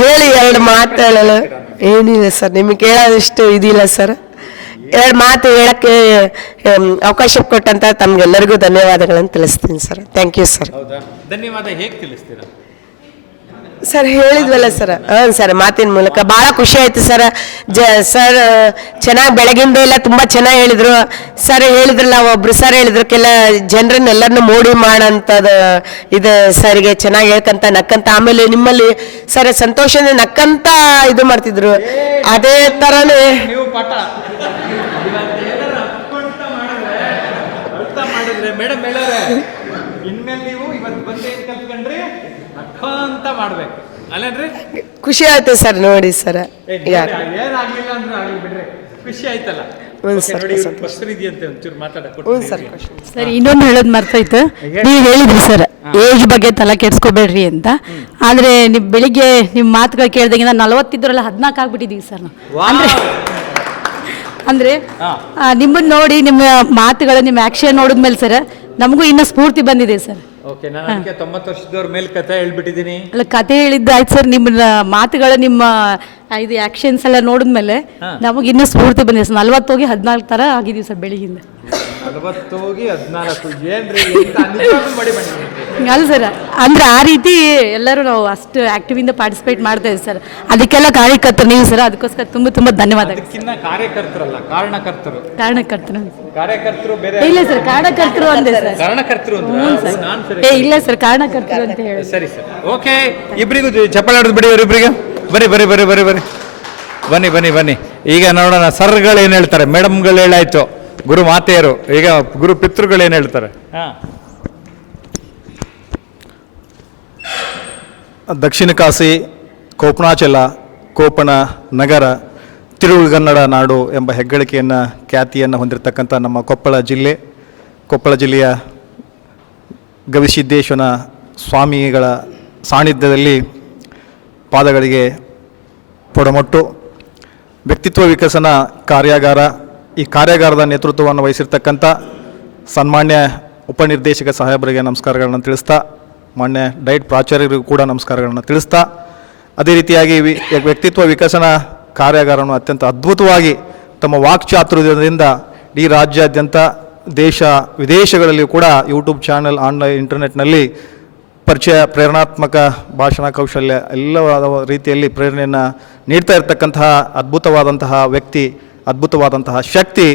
ಹೇಳಿ ಎರಡು ಮಾತು ಹೇಳಲು ಏನಿಲ್ಲ ಸರ್, ನಿಮಗೆ ಕೇಳೋದಷ್ಟು ಇದಿಲ್ಲ ಸರ್. ಎರಡು ಮಾತು ಹೇಳಕ್ಕೆ ಅವಕಾಶ ಕೊಟ್ಟಂತ ತಮ್ಗೆಲ್ಲರಿಗೂ ಧನ್ಯವಾದಗಳನ್ನು ತಿಳಿಸ್ತೀನಿ ಸರ್. Thank you sir. ಹೌದಾ, ಧನ್ಯವಾದ ಹೇಗೆ ತಿಳಿಸ್ತೀರಾ? ಸರ್ ಹೇಳಿದ್ವಲ್ಲ ಸರ್, ಹಾಂ ಸರ್, ಮಾತಿನ ಮೂಲಕ ಭಾಳ ಖುಷಿ ಆಯ್ತು ಸರ್. ಸರ್ ಚೆನ್ನಾಗಿ ಬೆಳಗಿಂದ ಎಲ್ಲ ತುಂಬ ಚೆನ್ನಾಗಿ ಹೇಳಿದರು. ಸರ್ ಹೇಳಿದ್ರಲ್ಲ, ಒಬ್ರು ಸರ್ ಹೇಳಿದ್ರು, ಕೆಲ ಜನರನ್ನೆಲ್ಲರನ್ನೂ ಮೋಡಿ ಮಾಡೋಂಥದ್ದು ಇದು ಸರ್ಗೆ ಚೆನ್ನಾಗಿ ಹೇಳ್ಕಂತ ನಕ್ಕಂತ. ಆಮೇಲೆ ನಿಮ್ಮಲ್ಲಿ ಸರ್ ಸಂತೋಷದಿಂದ ನಕ್ಕಂತ ಇದು ಮಾಡ್ತಿದ್ರು. ಅದೇ ಥರನೇ ನೀವು ಪಾಠ ಮಾಡಿದ್ರೆ ಮೇಡಮ್ ಹೇಳೋರೆ, ಇನ್ಮೇಲೆ ನೀವು ಇವತ್ತು ಬಂದು ಏನು ಕಲ್ತ್ಕೊಂಡ್ರಿ ಅಂತ ಮಾಡ್ಬೇಕು ಅಲ್ಲೇನ್ರಿ? ಖುಷಿ ಆಯ್ತು ಸರ್ ನೋಡಿ ಸರ್. ಏನಾಗ್ಲಿಲ್ಲ ಅಂದ್ರೆ ಆಗ್ಲಿ ಬಿಡ್ರಿ, ಖುಷಿ ಆಯ್ತಲ್ಲ. ಹ್ಞೂ ಸರ್, ಕ್ವಶನ್ ಇದೆಯಂತೆ ಒಂಚೂರು ಮಾತಾಡಕ್ಕೆ. ಹ್ಞೂ ಸರ್. ಸರ್ ಇನ್ನೊಂದು ಹೇಳೋದು ಮರ್ತೋಯ್ತು. ನೀವು ಹೇಳಿದ್ರಿ ಸರ್ ಏಜ್ ಬಗ್ಗೆ ತಲೆ ಕೆಡ್ಸ್ಕೊಬೇಡ್ರಿ ಅಂತ. ಆದರೆ ನೀವು ಬೆಳಿಗ್ಗೆ ನಿಮ್ಮ ಮಾತುಗಳು ಕೇಳಿದಾಗಿಂದ 40 ಇದ್ದವರೆಲ್ಲ 14 ಆಗ್ಬಿಟ್ಟಿದ್ದೀವಿ ಸರ್ ನಾವು. ಅಂದರೆ ನಿಮ್ಮನ್ನು ನೋಡಿ, ನಿಮ್ಮ ಮಾತುಗಳು, ನಿಮ್ಮ ಆ್ಯಕ್ಷನ್ ನೋಡಿದ್ಮೇಲೆ ಸರ್ ನಮಗೂ ಇನ್ನೂ ಸ್ಫೂರ್ತಿ ಬಂದಿದೆ ಸರ್. ಓಕೆ, ನಾನು ಅದಕ್ಕೆ 90 ವರ್ಷದವ್ರ ಮೇಲೆ ಕಥೆ ಹೇಳ್ಬಿಟ್ಟಿದ್ದೀನಿ. ಅಲ್ಲ, ಕತೆ ಹೇಳಿದ್ದಾಯ್ತು ಸರ್. ನಿಮ್ಮ ಮಾತುಗಳು, ನಿಮ್ಮ ಇದು ಆ್ಯಕ್ಷನ್ಸ್ ಎಲ್ಲ ನೋಡಿದ್ಮೇಲೆ ನಮಗೆ ಇನ್ನೂ ಸ್ಫೂರ್ತಿ ಬಂದಿದೆ ಸರ್. 40 ಹೋಗಿ 14 ಥರ ಆಗಿದ್ದೀವಿ ಸರ್ ಬೆಳಿಗ್ಗಿಂದ. 40 ಹೋಗಿ 14 ಏನ್ರಿ ಮಾಡಿ ಬಂದಿದ್ದೀನಿ. ಅಲ್ಲ ಸರ್, ಅಂದರೆ ಆ ರೀತಿ ಎಲ್ಲರೂ ನಾವು ಅಷ್ಟು ಆ್ಯಕ್ಟಿವಿಂದ ಪಾರ್ಟಿಸಿಪೇಟ್ ಮಾಡ್ತಾ ಇದ್ದೀವಿ ಸರ್. ಅದಕ್ಕೆಲ್ಲ ಕಾರ್ಯಕರ್ತರು ನೀವು ಸರ್, ಅದಕ್ಕೋಸ್ಕರ ತುಂಬ ತುಂಬ ಧನ್ಯವಾದಗಳು. ಅದಕ್ಕಿಂತ ಕಾರ್ಯಕರ್ತರಲ್ಲ, ಕಾರಣಕರ್ತರು. ಕಾರಣಕರ್ತರು ಬೇರೆ. ಇಲ್ಲ ಸರ್, ಕಾರಣಕರ್ತರು ಅಂದೆ ಸರ್. ಕಾರಣಕರ್ತರು ಇಲ್ಲ ಸರ್, ಕಾರಣಕರ್ತರು ಅಂತ ಹೇಳಿ. ಸರಿ ಸರ್, ಓಕೆ. ಇಬ್ಬರಿಗೂ ಚಪ್ಪಾಳೆ ಹೊಡೆದು ಬಿಡಿ. ಇವರಿಬ್ಬರಿಗೆ ಬರ್ರಿ ಬರ್ರಿ ಬರ್ರಿ ಬರ್ರಿ ಬರ್ರಿ ಬನ್ನಿ ಬನ್ನಿ ಬನ್ನಿ. ಈಗ ನೋಡೋಣ ಸರ್ಗಳು ಏನು ಹೇಳ್ತಾರೆ, ಮೇಡಮ್ಗಳು ಹೇಳಾಯ್ತು, ಗುರು ಮಾತೆಯರು, ಈಗ ಗುರು ಪಿತೃಗಳು ಏನು ಹೇಳ್ತಾರೆ. ದಕ್ಷಿಣ ಕಾಶಿ, ಕೋಪನಾಚಲ, ಕೋಪಣ ನಗರ, ತಿರುಳುಗನ್ನಡ ನಾಡು ಎಂಬ ಹೆಗ್ಗಳಿಕೆಯನ್ನು, ಖ್ಯಾತಿಯನ್ನು ಹೊಂದಿರತಕ್ಕಂಥ ನಮ್ಮ ಕೊಪ್ಪಳ ಜಿಲ್ಲೆಯ ಗವಿಸಿದ್ದೇಶ್ವರ ಸ್ವಾಮಿಗಳ ಸಾನ್ನಿಧ್ಯದಲ್ಲಿ ಪಾದಗಳಿಗೆ ಪೊಡಮೊಟ್ಟು ವ್ಯಕ್ತಿತ್ವ ವಿಕಸನ ಕಾರ್ಯಾಗಾರ. ಈ ಕಾರ್ಯಾಗಾರದ ನೇತೃತ್ವವನ್ನು ವಹಿಸಿರ್ತಕ್ಕಂಥ ಸನ್ಮಾನ್ಯ ಉಪನಿರ್ದೇಶಕ ಸಾಹೇಬರಿಗೆ ನಮಸ್ಕಾರಗಳನ್ನು ತಿಳಿಸ್ತಾ, ಮಾನ್ಯ ಡೈಟ್ ಪ್ರಾಚಾರ್ಯರಿಗೂ ಕೂಡ ನಮಸ್ಕಾರಗಳನ್ನು ತಿಳಿಸ್ತಾ, ಅದೇ ರೀತಿಯಾಗಿ ವ್ಯಕ್ತಿತ್ವ ವಿಕಸನ ಕಾರ್ಯಾಗಾರವನ್ನು ಅತ್ಯಂತ ಅದ್ಭುತವಾಗಿ ತಮ್ಮ ವಾಕ್ಚಾತುರ್ಯದಿಂದ ಈ ರಾಜ್ಯಾದ್ಯಂತ ದೇಶ ವಿದೇಶಗಳಲ್ಲಿಯೂ ಕೂಡ ಯೂಟ್ಯೂಬ್ ಚಾನಲ್, ಆನ್ಲೈನ್, ಇಂಟರ್ನೆಟ್ನಲ್ಲಿ ಪರಿಚಯ, ಪ್ರೇರಣಾತ್ಮಕ ಭಾಷಣ ಕೌಶಲ್ಯ ಎಲ್ಲವಾದ ರೀತಿಯಲ್ಲಿ ಪ್ರೇರಣೆಯನ್ನು ನೀಡ್ತಾ ಇರತಕ್ಕಂತಹ ಅದ್ಭುತವಾದಂತಹ ವ್ಯಕ್ತಿ, ಅದ್ಭುತವಾದಂತಹ ಶಕ್ತಿ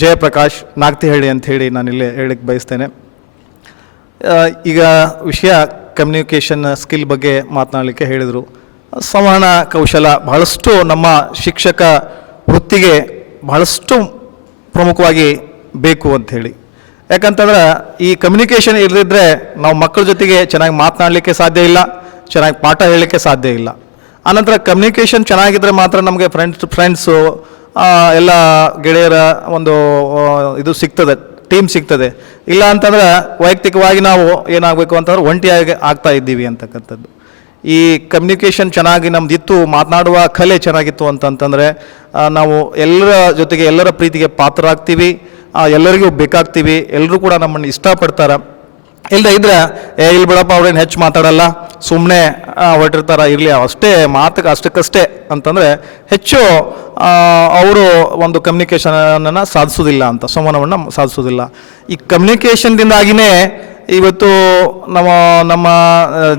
ಜಯಪ್ರಕಾಶ್ ನಾಗ್ತಿಹಳ್ಳಿ ಅಂಥೇಳಿ ನಾನಿಲ್ಲಿ ಹೇಳಕ್ಕೆ ಬಯಸ್ತೇನೆ. ಈಗ ವಿಷಯ ಕಮ್ಯುನಿಕೇಷನ್ ಸ್ಕಿಲ್ ಬಗ್ಗೆ ಮಾತನಾಡಲಿಕ್ಕೆ ಹೇಳಿದರು. ಸಂವಹನ ಕೌಶಲ ಬಹಳಷ್ಟು ನಮ್ಮ ಶಿಕ್ಷಕ ವೃತ್ತಿಗೆ ಬಹಳಷ್ಟು ಪ್ರಮುಖವಾಗಿ ಬೇಕು ಅಂಥೇಳಿ. ಯಾಕಂತಂದ್ರೆ ಈ ಕಮ್ಯುನಿಕೇಷನ್ ಇಲ್ಲದಿದ್ದರೆ ನಾವು ಮಕ್ಕಳ ಜೊತೆಗೆ ಚೆನ್ನಾಗಿ ಮಾತನಾಡಲಿಕ್ಕೆ ಸಾಧ್ಯ ಇಲ್ಲ, ಚೆನ್ನಾಗಿ ಪಾಠ ಹೇಳಲಿಕ್ಕೆ ಸಾಧ್ಯ ಇಲ್ಲ. ಆನಂತರ ಕಮ್ಯುನಿಕೇಷನ್ ಚೆನ್ನಾಗಿದ್ದರೆ ಮಾತ್ರ ನಮಗೆ ಫ್ರೆಂಡ್ಸು ಎಲ್ಲ ಗೆಳೆಯರ ಒಂದು ಇದು ಸಿಗ್ತದೆ, ಟೀಮ್ ಸಿಗ್ತದೆ. ಇಲ್ಲ ಅಂತಂದ್ರೆ ವೈಯಕ್ತಿಕವಾಗಿ ನಾವು ಏನಾಗಬೇಕು ಅಂತಂದ್ರೆ ಒಂಟಿಯಾಗಿ ಆಗ್ತಾ ಇದ್ದೀವಿ ಅಂತಕ್ಕಂಥದ್ದು. ಈ ಕಮ್ಯುನಿಕೇಷನ್ ಚೆನ್ನಾಗಿ ನಮ್ದಿತ್ತು, ಮಾತನಾಡುವ ಕಲೆ ಚೆನ್ನಾಗಿತ್ತು ಅಂತಂತಂದರೆ ನಾವು ಎಲ್ಲರ ಜೊತೆಗೆ ಎಲ್ಲರ ಪ್ರೀತಿಗೆ ಪಾತ್ರರಾಗ್ತೀವಿ, ಎಲ್ಲರಿಗೂ ಬೇಕಾಗ್ತೀವಿ, ಎಲ್ಲರೂ ಕೂಡ ನಮ್ಮನ್ನು ಇಷ್ಟಪಡ್ತಾರೆ. ಇಲ್ಲದೆ ಇದ್ರೆ ಇಲ್ಲಿ ಬಿಡಪ್ಪ ಅವ್ರೇನು ಹೆಚ್ಚು ಮಾತಾಡಲ್ಲ, ಸುಮ್ಮನೆ ಹೊರಟಿರ್ತಾರೆ, ಇರಲಿ ಅಷ್ಟೇ ಮಾತಿಗೆ ಅಷ್ಟಕ್ಕಷ್ಟೇ ಅಂತಂದರೆ ಹೆಚ್ಚು ಅವರು ಒಂದು ಕಮ್ಯುನಿಕೇಷನನ್ನು ಸಾಧಿಸೋದಿಲ್ಲ ಅಂತ, ಸಂವಹನವನ್ನು ಸಾಧಿಸೋದಿಲ್ಲ. ಈ ಕಮ್ಯುನಿಕೇಷನ್ದಿಂದಾಗಿಯೇ ಇವತ್ತು ನಮ್ಮ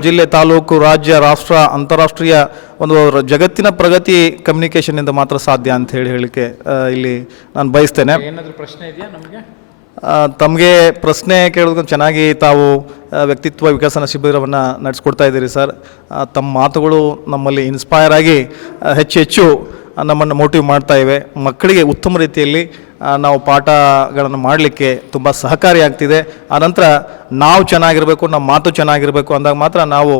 ಜಿಲ್ಲೆ, ತಾಲೂಕು, ರಾಜ್ಯ, ರಾಷ್ಟ್ರ, ಅಂತಾರಾಷ್ಟ್ರೀಯ ಒಂದು ಜಗತ್ತಿನ ಪ್ರಗತಿ ಕಮ್ಯುನಿಕೇಷನ್ನಿಂದ ಮಾತ್ರ ಸಾಧ್ಯ ಅಂತ ಹೇಳಲಿಕ್ಕೆ ಇಲ್ಲಿ ನಾನು ಬಯಸ್ತೇನೆ. ಏನಾದರೂ ಪ್ರಶ್ನೆ ಇದೆಯಾ ನಮಗೆ? ತಮಗೆ ಪ್ರಶ್ನೆ ಕೇಳೋದಕ್ಕೆ ಚೆನ್ನಾಗಿ ತಾವು ವ್ಯಕ್ತಿತ್ವ ವಿಕಸನ ಶಿಬಿರವನ್ನು ನಡೆಸ್ಕೊಡ್ತಾ ಇದ್ದೀರಿ ಸರ್. ತಮ್ಮ ಮಾತುಗಳು ನಮ್ಮಲ್ಲಿ ಇನ್ಸ್ಪೈರ್ ಆಗಿ ಹೆಚ್ಚು ನಮ್ಮನ್ನು ಮೋಟಿವ್ ಮಾಡ್ತಾ ಇವೆ. ಮಕ್ಕಳಿಗೆ ಉತ್ತಮ ರೀತಿಯಲ್ಲಿ ನಾವು ಪಾಠಗಳನ್ನು ಮಾಡಲಿಕ್ಕೆ ತುಂಬ ಸಹಕಾರಿಯಾಗ್ತಿದೆ. ಆನಂತರ ನಾವು ಚೆನ್ನಾಗಿರಬೇಕು, ನಮ್ಮ ಮಾತು ಚೆನ್ನಾಗಿರಬೇಕು ಅಂದಾಗ ಮಾತ್ರ ನಾವು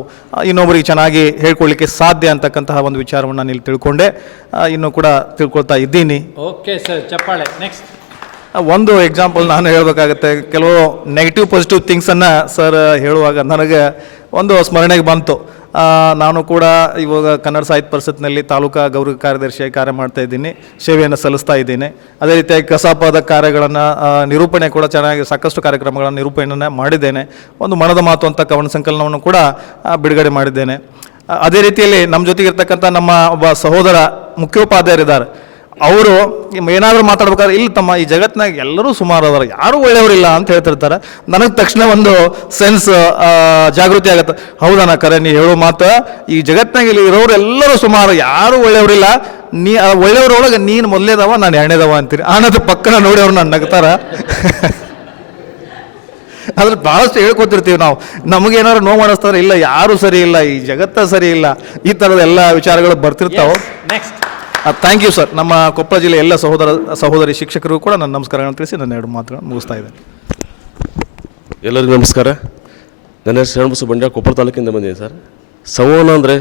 ಇನ್ನೊಬ್ಬರಿಗೆ ಚೆನ್ನಾಗಿ ಹೇಳ್ಕೊಳ್ಳಿಕ್ಕೆ ಸಾಧ್ಯ ಅಂತಕ್ಕಂತಹ ಒಂದು ವಿಚಾರವನ್ನು ನಾನು ಇಲ್ಲಿ ತಿಳ್ಕೊಂಡೆ, ಇನ್ನೂ ಕೂಡ ತಿಳ್ಕೊಳ್ತಾ ಇದ್ದೀನಿ. ಓಕೆ ಸರ್, ಚಪ್ಪಾಳೆ. ನೆಕ್ಸ್ಟ್ ಒಂದು ಎಕ್ಸಾಂಪಲ್ ನಾನು ಹೇಳಬೇಕಾಗತ್ತೆ. ಕೆಲವು ನೆಗೆಟಿವ್ ಪಾಸಿಟಿವ್ ಥಿಂಗ್ಸನ್ನು ಸರ್ ಹೇಳುವಾಗ ನನಗೆ ಒಂದು ಸ್ಮರಣೆಗೆ ಬಂತು. ನಾನು ಕೂಡ ಇವಾಗ ಕನ್ನಡ ಸಾಹಿತ್ಯ ಪರಿಷತ್ನಲ್ಲಿ ತಾಲೂಕಾ ಗೌರವ ಕಾರ್ಯದರ್ಶಿಯಾಗಿ ಕಾರ್ಯ ಮಾಡ್ತಾ ಇದ್ದೀನಿ, ಸೇವೆಯನ್ನು ಸಲ್ಲಿಸ್ತಾ ಇದ್ದೀನಿ. ಅದೇ ರೀತಿಯಾಗಿ ಕಸಾಪದ ಕಾರ್ಯಗಳನ್ನು ನಿರೂಪಣೆ ಕೂಡ ಚೆನ್ನಾಗಿ ಸಾಕಷ್ಟು ಕಾರ್ಯಕ್ರಮಗಳನ್ನು ನಿರೂಪಣೆಯನ್ನು ಮಾಡಿದ್ದೇನೆ. ಒಂದು ಮನದ ಮಾತು ಅಂತ ಕವನ ಸಂಕಲನವನ್ನು ಕೂಡ ಬಿಡುಗಡೆ ಮಾಡಿದ್ದೇನೆ. ಅದೇ ರೀತಿಯಲ್ಲಿ ನಮ್ಮ ಜೊತೆಗೆ ಇರ್ತಕ್ಕಂಥ ನಮ್ಮ ಒಬ್ಬ ಸಹೋದರ ಮುಖ್ಯೋಪಾಧ್ಯಾಯರಿದ್ದಾರೆ. ಅವರು ಏನಾದರೂ ಮಾತಾಡ್ಬೇಕಾದ್ರೆ ಇಲ್ಲಿ ತಮ್ಮ ಈ ಜಗತ್ತಿನಾಗ ಎಲ್ಲರೂ ಸುಮಾರು ಅದಾರ, ಯಾರೂ ಒಳ್ಳೆಯವರಿಲ್ಲ ಅಂತ ಹೇಳ್ತಿರ್ತಾರೆ. ನನಗೆ ತಕ್ಷಣ ಒಂದು ಸೆನ್ಸ್ ಜಾಗೃತಿ ಆಗುತ್ತೆ. ಹೌದಣ್ಣ, ಕರೆ ನೀ ಹೇಳೋ ಮಾತು, ಈ ಜಗತ್ತಿನಾಗ ಇಲ್ಲಿ ಇರೋರು ಎಲ್ಲರೂ ಸುಮಾರು, ಯಾರೂ ಒಳ್ಳೆಯವರಿಲ್ಲ, ನೀ ಒಳ್ಳೆಯವ್ರೊಳಗೆ ನೀನು ಮೊದಲೇದವ, ನಾನು ಎರಡನೇದವ ಅಂತೀರಿ. ಅನ್ನೋದು ಪಕ್ಕನ ನೋಡಿ ಅವ್ರು ನಾನು ನಗ್ತಾರ. ಅದ್ರ ಭಾಳಷ್ಟು ಹೇಳ್ಕೊತಿರ್ತೀವಿ ನಾವು. ನಮಗೇನಾದ್ರು ನೋವು ಮಾಡಿಸ್ತಾರೆ, ಇಲ್ಲ ಯಾರೂ ಸರಿ ಇಲ್ಲ, ಈ ಜಗತ್ತ ಸರಿ ಇಲ್ಲ, ಈ ಥರದ ಎಲ್ಲ ವಿಚಾರಗಳು ಬರ್ತಿರ್ತಾವೆ. ನೆಕ್ಸ್ಟ್. Thank you sir. ನಮ್ಮ ಕೊಪ್ಪಳ ಜಿಲ್ಲೆಯ ಎಲ್ಲ ಸಹೋದರಿ ಶಿಕ್ಷಕರಿಗೂ ಕೂಡ ನನ್ನ ನಮಸ್ಕಾರಗಳನ್ನು ತಿಳಿಸಿ ನನ್ನ 2 ಮಾತುಗಳನ್ನು ಮುಗಿಸ್ತಾ ಇದ್ದೇನೆ. ಎಲ್ಲರಿಗೂ ನಮಸ್ಕಾರ. ನನ್ನ ಹೆಸರು ಶರಣಬಸವ ಬಂಡ್ಯ, ಕೊಪ್ಪಳ ತಾಲೂಕಿಂದ ಬಂದಿದ್ದೀನಿ ಸರ್. ಸಂವಹನ ಅಂದರೆ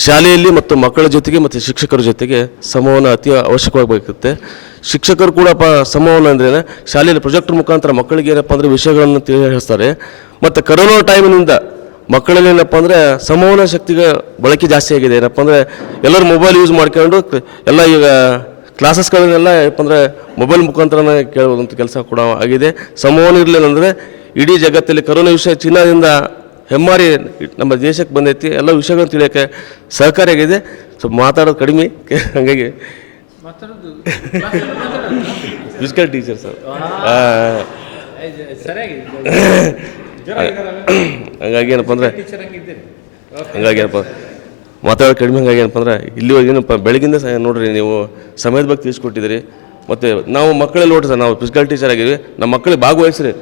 ಶಾಲೆಯಲ್ಲಿ ಮತ್ತು ಮಕ್ಕಳ ಜೊತೆಗೆ ಮತ್ತು ಶಿಕ್ಷಕರ ಜೊತೆಗೆ ಸಂವಹನ ಅತಿ ಅವಶ್ಯಕವಾಗಬೇಕಿರುತ್ತೆ. ಶಿಕ್ಷಕರು ಕೂಡ ಸಂವಹನ ಅಂದ್ರೆ ಶಾಲೆಯಲ್ಲಿ ಪ್ರೊಜೆಕ್ಟರ್ ಮುಖಾಂತರ ಮಕ್ಕಳಿಗೆ ಏನಪ್ಪ ಅಂದರೆ ವಿಷಯಗಳನ್ನು ತಿಳಿಸ್ತಾರೆ. ಮತ್ತು ಕರೋನಾ ಟೈಮಿನಿಂದ ಮಕ್ಕಳಲ್ಲಿ ಏನಪ್ಪ ಅಂದರೆ ಸಂವಹನ ಶಕ್ತಿಗೆ ಬಳಕೆ ಜಾಸ್ತಿ ಆಗಿದೆ. ಏನಪ್ಪ ಅಂದರೆ ಎಲ್ಲರೂ ಮೊಬೈಲ್ ಯೂಸ್ ಮಾಡ್ಕೊಂಡು ಎಲ್ಲ ಈಗ ಕ್ಲಾಸಸ್ಗಳನ್ನೆಲ್ಲ ಏನಪ್ಪ ಅಂದರೆ ಮೊಬೈಲ್ ಮುಖಾಂತರನೇ ಕೇಳುವಂಥ ಕೆಲಸ ಕೂಡ ಆಗಿದೆ. ಸಂವಹನ ಇರಲಿಲ್ಲ ಅಂದರೆ ಇಡೀ ಜಗತ್ತಲ್ಲಿ ಕರೋನಾ ವಿಷಯ ಚೀನಾದಿಂದ ಹೆಮ್ಮಾರಿ ನಮ್ಮ ದೇಶಕ್ಕೆ ಬಂದೈತಿ, ಎಲ್ಲ ವಿಷಯಗಳನ್ನು ತಿಳಿಯೋಕ್ಕೆ ಸಹಕಾರಿಯಾಗಿದೆ. ಸ್ವಲ್ಪ ಮಾತಾಡೋದು ಕಡಿಮೆ, ಹಾಗಾಗಿ ಫಿಸಿಕಲ್ ಟೀಚರ್ ಸರ್, ಹಂಗಾಗಿ ಏನಪ್ಪ ಅಂದರೆ ಮಾತಾಡೋದು ಕಡಿಮೆ. ಹಂಗಾಗಿ ಏನಪ್ಪ ಅಂದ್ರೆ ಇಲ್ಲಿವರೆಗೆ ಏನಪ್ಪ ಬೆಳಗಿಂದ ನೋಡ್ರಿ ನೀವು ಸಮಯದ ಬಗ್ಗೆ ತಿಳಿಸ್ಕೊಟ್ಟಿದ್ದೀರಿ. ಮತ್ತು ನಾವು ಮಕ್ಕಳಲ್ಲಿ ನೋಡ್ರಿ ಸರ್, ನಾವು ಫಿಸಿಕಲ್ ಟೀಚರ್ ಆಗಿದ್ವಿ, ನಮ್ಮ ಮಕ್ಕಳಿಗೆ ಭಾಗವಹಿಸ್ರಿ.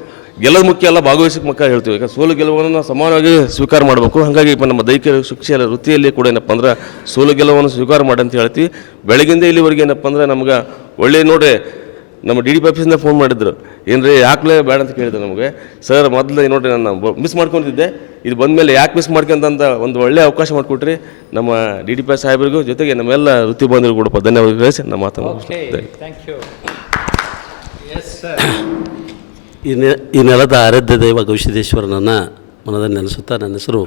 ಗೆಲ್ಲೋದು ಮುಖ್ಯ ಅಲ್ಲ, ಭಾಗವಹಿಸಕ್ಕೆ ಮಕ್ಕಳು ಹೇಳ್ತೀವಿ. ಯಾಕಂದ್ರೆ ಸೋಲು ಗೆಲುವನ್ನು ನಾವು ಸಮಾನವಾಗಿ ಸ್ವೀಕಾರ ಮಾಡಬೇಕು. ಹಾಗಾಗಿ ನಮ್ಮ ದೈಹಿಕ ಶಿಕ್ಷೆಯ ವೃತ್ತಿಯಲ್ಲಿ ಕೂಡ ಏನಪ್ಪ ಅಂದ್ರೆ ಸೋಲು ಗೆಲುವನ್ನು ಸ್ವೀಕಾರ ಮಾಡಿ ಅಂತ ಹೇಳ್ತೀವಿ. ಬೆಳಗಿಂದ ಇಲ್ಲಿವರೆಗೆ ಏನಪ್ಪ ಅಂದ್ರೆ ನಮ್ಗೆ ಒಳ್ಳೆ ನೋಡ್ರಿ, ನಮ್ಮ DDP ಆಫೀಸಿಂದ ಫೋನ್ ಮಾಡಿದ್ರು, ಏನ್ರಿ ಯಾಕಲೇ ಬೇಡ ಅಂತ ಕೇಳಿದ್ರು ನಮಗೆ. ಸರ್ ಮೊದಲು ನೋಡ್ರಿ ನಾನು ಮಿಸ್ ಮಾಡ್ಕೊಂಡಿದ್ದೆ, ಇದು ಬಂದಮೇಲೆ ಯಾಕೆ ಮಿಸ್ ಮಾಡ್ಕೊಂತ ಒಂದು ಒಳ್ಳೆಯ ಅವಕಾಶ ಮಾಡಿಕೊಟ್ರಿ ನಮ್ಮ DDP ಸಾಹೇಬರಿಗೂ, ಜೊತೆಗೆ ನಮ್ಮೆಲ್ಲ ವೃತ್ತಿ ಬಂಧುಗಳು ಕೂಡ ಧನ್ಯವಾದ ಹೇಳಿಸಿ ನಮ್ಮ ಮಾತನ್ನು. ಈ ನೆಲದ ಆರಾಧ್ಯ ದೈವ ಗವಿಸಿದ್ದೇಶ್ವರನನ್ನು ಮನದಲ್ಲಿ ನೆನೆಸುತ್ತಾ, ನನ್ನ ಹೆಸರು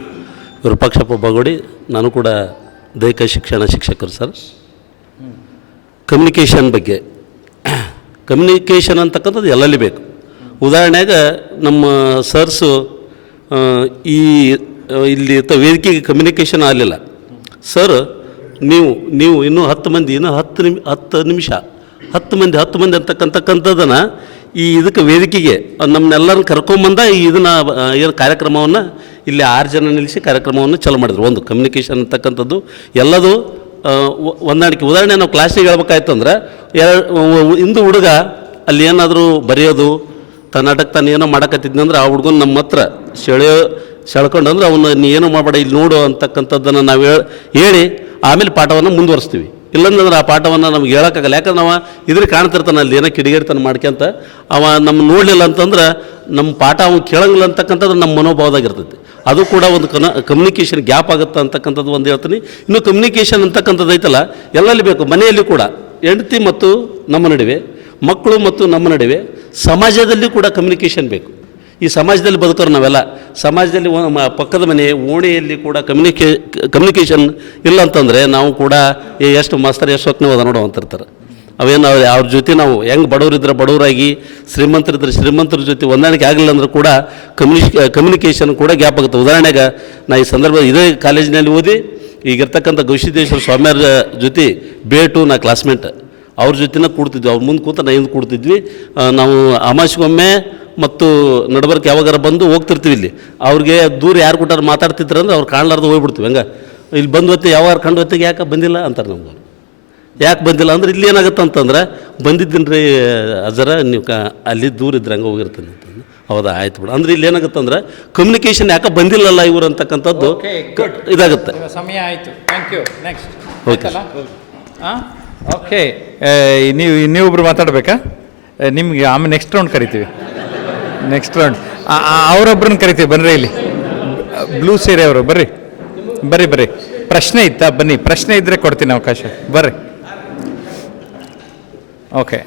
ವಿರೂಪಾಕ್ಷಪ್ಪ ಬಾಗೋಡಿ, ನಾನು ಕೂಡ ದೈಹಿಕ ಶಿಕ್ಷಣ ಶಿಕ್ಷಕರು ಸರ್. ಕಮ್ಯುನಿಕೇಷನ್ ಅಂತಕ್ಕಂಥದ್ದು ಎಲ್ಲಲ್ಲಿ ಬೇಕು. ಉದಾಹರಣೆಗೆ ನಮ್ಮ ಸರ್ಸು ಇಲ್ಲಿ ವೇದಿಕೆಗೆ ಕಮ್ಯುನಿಕೇಷನ್ ಆಗಲಿಲ್ಲ ಸರ್, ನೀವು ಇನ್ನೂ 10 ಮಂದಿ, ಇನ್ನೂ 10 ನಿಮಿಷ 10 ಮಂದಿ ಅಂತಕ್ಕಂಥದ್ದನ್ನು ಇದಕ್ಕೆ ವೇದಿಕೆಗೆ ನಮ್ಮನ್ನೆಲ್ಲರನ್ನು ಕರ್ಕೊಂಬಂದ ಏನು ಕಾರ್ಯಕ್ರಮವನ್ನು ಇಲ್ಲಿ 6 ಜನ ನಿಲ್ಲಿಸಿ ಕಾರ್ಯಕ್ರಮವನ್ನು ಚಾಲೂ ಮಾಡಿದ್ರು. ಒಂದು ಕಮ್ಯುನಿಕೇಷನ್ ಅಂತಕ್ಕಂಥದ್ದು ಎಲ್ಲದು ಹೊಂದಾಣಿಕೆ. ಉದಾಹರಣೆ ನಾವು ಕ್ಲಾಸಿಗೆ ಹೇಳ್ಬೇಕಾಯ್ತು ಅಂದ್ರೆ ಇಂದು ಹುಡುಗ ಅಲ್ಲಿ ಏನಾದರೂ ಬರೆಯೋದು ನಾಟಕ ತಾನು ಏನೋ ಮಾಡಕತ್ತಿದ್ನಂದ್ರೆ ಆ ಹುಡುಗನ ನಮ್ಮ ಹತ್ರ ಸೆಳ್ಕೊಂಡು ಅಂದ್ರೆ ಅವನು ನೀ ಏನೋ ಮಾಡಬೇಡ ಇಲ್ಲಿ ನೋಡು ಅಂತಕ್ಕಂಥದ್ದನ್ನು ನಾವು ಹೇಳಿ ಆಮೇಲೆ ಪಾಠವನ್ನು ಮುಂದುವರಿಸ್ತೀವಿ. ಇಲ್ಲಂದ್ರೆ ಆ ಪಾಠವನ್ನು ನಮ್ಗೆ ಹೇಳೋಕ್ಕಾಗಲ್ಲ. ಯಾಕಂದ್ರೆ ನಾವು ಇದ್ರಿಗೆ ಕಾಣ್ತಿರ್ತಾನೆ ಅಲ್ಲಿ ಏನೋ ಕಿಡಿಗೇಡ್ತಾನೆ ಮಾಡ್ಕೊಂತ ಅವ ನಮ್ಮ ನೋಡಲಿಲ್ಲ ಅಂತಂದ್ರೆ ನಮ್ಮ ಪಾಠ ಅವ್ನು ಕೇಳಂಗಿಲ್ಲ ಅಂತಕ್ಕಂಥದ್ದು ನಮ್ಮ ಮನೋಭಾವದಾಗಿರ್ತೈತಿ. ಅದು ಕೂಡ ಒಂದು ಕಮ್ಯುನಿಕೇಷನ್ ಗ್ಯಾಪ್ ಆಗುತ್ತೆ ಅಂತಕ್ಕಂಥದ್ದು ಒಂದು ಹೇಳ್ತೀನಿ. ಇನ್ನು ಕಮ್ಯುನಿಕೇಷನ್ ಅಂತಕ್ಕಂಥದ್ದು ಐತಲ್ಲ ಎಲ್ಲಲ್ಲಿ ಬೇಕು. ಮನೆಯಲ್ಲಿ ಕೂಡ ಹೆಂಡತಿ ಮತ್ತು ನಮ್ಮ ನಡುವೆ, ಮಕ್ಕಳು ಮತ್ತು ನಮ್ಮ ನಡುವೆ, ಸಮಾಜದಲ್ಲಿ ಕೂಡ ಕಮ್ಯುನಿಕೇಷನ್ ಬೇಕು. ಈ ಸಮಾಜದಲ್ಲಿ ಬದುಕೋರು ನಾವೆಲ್ಲ. ಸಮಾಜದಲ್ಲಿ ಪಕ್ಕದ ಮನೆ ಓಣೆಯಲ್ಲಿ ಕೂಡ ಕಮ್ಯುನಿಕೇಷನ್ ಇಲ್ಲ ಅಂತಂದರೆ ನಾವು ಕೂಡ ಎಷ್ಟು ಮಾಸ್ತರ್ ಎಷ್ಟು ಹೊತ್ತು ಅದ ನೋಡೋ ಅಂತಿರ್ತಾರೆ. ಅವೇನು ಅವ್ರ ಜೊತೆ ನಾವು ಹೆಂಗೆ ಬಡವರಿದ್ರೆ ಬಡವರಾಗಿ, ಶ್ರೀಮಂತರಿದ್ರೆ ಶ್ರೀಮಂತರ ಜೊತೆ ಹೊಂದಾಣಿಕೆ ಆಗಲಿಲ್ಲ ಅಂದ್ರೆ ಕೂಡ ಕಮ್ಯುನಿಕೇಷನ್ ಕೂಡ ಗ್ಯಾಪ್ ಆಗುತ್ತೆ. ಉದಾಹರಣೆಗೆ ನಾ ಈ ಸಂದರ್ಭ ಇದೇ ಕಾಲೇಜಿನಲ್ಲಿ ಓದಿ ಈಗಿರ್ತಕ್ಕಂಥ ಗವಿಸಿದ್ದೇಶ್ವರ ಸ್ವಾಮಿಯವ್ರ ಜೊತೆ ಬೇಟು ನಾ ಕ್ಲಾಸ್ಮೇಟ್, ಅವ್ರ ಜೊತೆನ ಕೂಡ್ತಿದ್ವಿ. ಅವ್ರ ಮುಂದೆ ಕೂತ ನಾ ಹಿಂದೆ ಕೂಡ್ತಿದ್ವಿ. ನಾವು ಅಮಾವಾಸ್ಯೆಗೊಮ್ಮೆ ಮತ್ತು ನಡಬರ್ಕ್ ಯಾವಾಗಾರ ಬಂದು ಹೋಗ್ತಿರ್ತೀವಿ. ಇಲ್ಲಿ ಅವ್ರಿಗೆ ದೂರ ಯಾರು ಕೊಟ್ಟಾರು ಮಾತಾಡ್ತಿದ್ರು ಅಂದ್ರೆ ಅವ್ರು ಕಾಣಲಾರ್ದು ಹೋಗ್ಬಿಡ್ತೀವಿ. ಹಂಗೆ ಇಲ್ಲಿ ಬಂದು ಹೊತ್ತಿಗೆ ಯಾವಾಗ ಕಂಡು ಹೊತ್ತಿಗೆ ಯಾಕೆ ಬಂದಿಲ್ಲ ಅಂತಾರೆ ನಮ್ಗೆ. ಯಾಕೆ ಬಂದಿಲ್ಲ ಅಂದ್ರೆ ಇಲ್ಲಿ ಏನಾಗುತ್ತೆ ಅಂತಂದ್ರೆ ಬಂದಿದ್ದೀನಿ ರೀ ಅಜರ, ನೀವು ಅಲ್ಲಿ ದೂರ ಇದ್ರೆ ಹಂಗೆ ಹೋಗಿರ್ತೀನಿ ಅಂತಂದು. ಹೌದಾ, ಆಯ್ತು ಬಿಡು ಅಂದ್ರೆ ಇಲ್ಲಿ ಏನಾಗುತ್ತೆ ಅಂದ್ರೆ ಕಮ್ಯುನಿಕೇಷನ್ ಯಾಕೆ ಬಂದಿಲ್ಲಲ್ಲ ಇವರು ಅಂತಕ್ಕಂಥದ್ದು ಇದಾಗುತ್ತೆ. ಸಮಯ ಆಯಿತು, thank you. Next okay okay, ನೀವೊಬ್ರು ಮಾತಾಡಬೇಕಾ? ನಿಮಗೆ ಆಮೇಲೆ ನೆಕ್ಸ್ಟ್ ರೌಂಡ್ ಕರಿತೀವಿ. ನೆಕ್ಸ್ಟ್ ರೌಂಡ್ ಅವರೊಬ್ಬರನ್ನ ಕರಿತೀವಿ. ಬನ್ನಿರಿ, ಇಲ್ಲಿ ಬ್ಲೂ ಸೀರೆ ಅವರು ಬರ್ರಿ. ಪ್ರಶ್ನೆ ಇತ್ತಾ? ಬನ್ನಿ, ಪ್ರಶ್ನೆ ಇದ್ದರೆ ಕೊಡ್ತೀನಿ ಅವಕಾಶ. ಬರ್ರಿ. ಓಕೆ.